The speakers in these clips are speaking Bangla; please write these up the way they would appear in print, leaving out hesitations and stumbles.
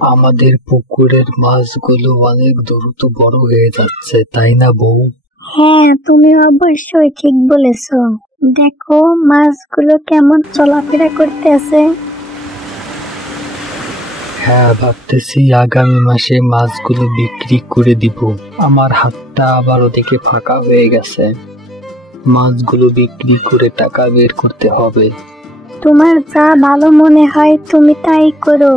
আমাদের পুকুরের মাছগুলো অনেক দ্রুত বড় হয়ে যাচ্ছে, তাই না বউ? হ্যাঁ, তুমি অবশ্যই ঠিক বলেছো। দেখো মাছগুলো কেমন চলাফেরা করতেছে। হ্যাঁ, ভাবতেছি আগামী মাসে মাছগুলো বিক্রি করে দিব। আমার হাতটা আবার ওদিকে ফাঁকা হয়ে গেছে। মাছগুলো বিক্রি করে টাকা বের করতে হবে। তোমার যা ভালো মনে হয় তুমি তাই করো।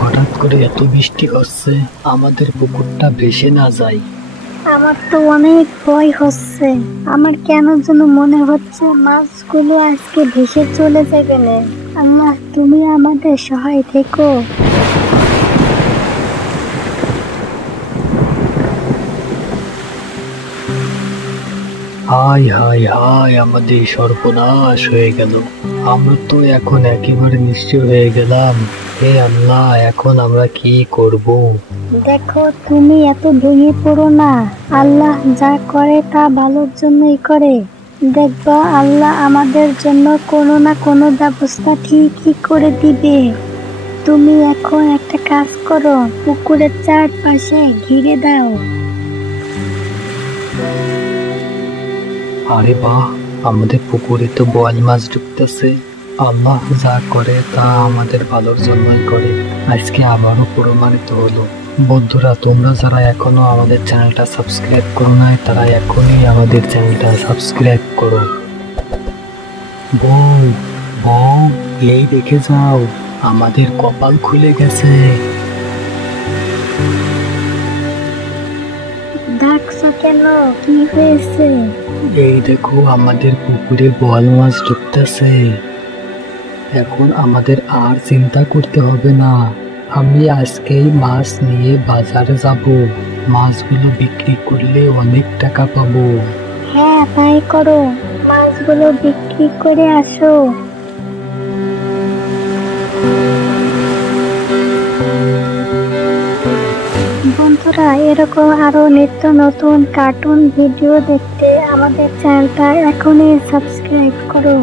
হঠাৎ করে এত বৃষ্টি হচ্ছে, আমাদের পুকুরটা ভেসে না যায়। আমার তো অনেক ভয় হচ্ছে। আমার কেন যেন মনে হচ্ছে মাছগুলো আজকে ভেসে চলে যাবে না। আল্লাহ, তুমি আমাদের সহায় থেকো। হায় হায় হায়, আমাদের সর্বনাশ হয়ে গেল। আমরা তো এখন একেবারে নিশ্চয় হয়ে গেলাম। হে আল্লাহ, এখন আমরা কি করব? দেখো তুমি এত ভেঙে পড়ো না। আল্লাহ যা করে তা ভালোর জন্যই করে। দেখবা আল্লাহ আমাদের জন্য কোনো না কোনো ব্যবস্থা ঠিকই করে দিবে। তুমি এখন একটা কাজ করো, পুকুরের চারপাশে ঘিরে দাও। আরে বাহ, আমাদের পুকুরে তো বোয়াল মাছ ঢুকতেছে। আল্লাহ যা করে তা আমাদের ভালোর জন্যই করে। আজকে আবারও প্রমাণিত হলো। বন্ধুরা, তোমরা যারা এখনো আমাদের চ্যানেলটা সাবস্ক্রাইব করো নাই, তারা এখনই আমাদের চ্যানেলটা সাবস্ক্রাইব করো। বউ, বউ, এই দেখে যাও, আমাদের কপাল খুলে গেছে। ডাকছো কেন? কি হয়েছে? এই দেখো, আমাদের পুকুরে বোয়াল মাছ ঢুকতেছে। এখন আমাদের আর চিন্তা করতে হবে না। আমি আজকেই মাছ নিয়ে বাজারে যাব। মাছগুলো বিক্রি করলে অনেক টাকা পাবো। হ্যাঁ, তাই করো। মাছগুলো বিক্রি করে আসো। বন্ধুরা, এরকম আরো নিত্য নতুন কার্টুন ভিডিও দেখতে আমাদের চ্যানেলটা এখনই সাবস্ক্রাইব করো।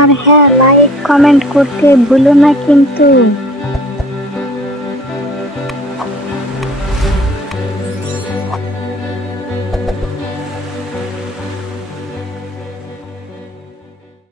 আর হ্যাঁ, লাইক কমেন্ট করতে ভুলো না কিন্তু।